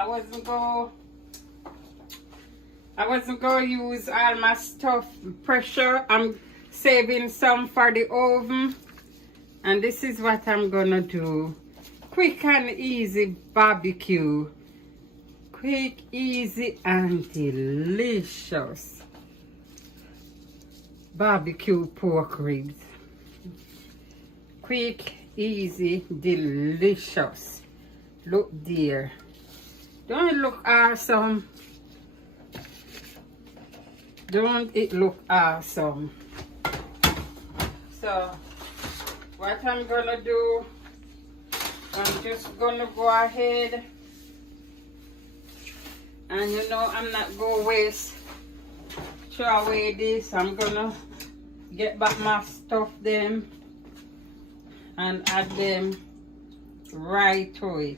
I wasn't going to use all my stuff pressure. I'm saving some for the oven. And this is what I'm going to do. Quick and easy barbecue. Quick, easy, and delicious barbecue pork ribs. Quick, easy, delicious. Look there. Don't it look awesome? Don't it look awesome? So, what I'm gonna do, I'm just gonna go ahead, and you know I'm not gonna waste, throw away this. I'm gonna get back my stuff them and add them right to it.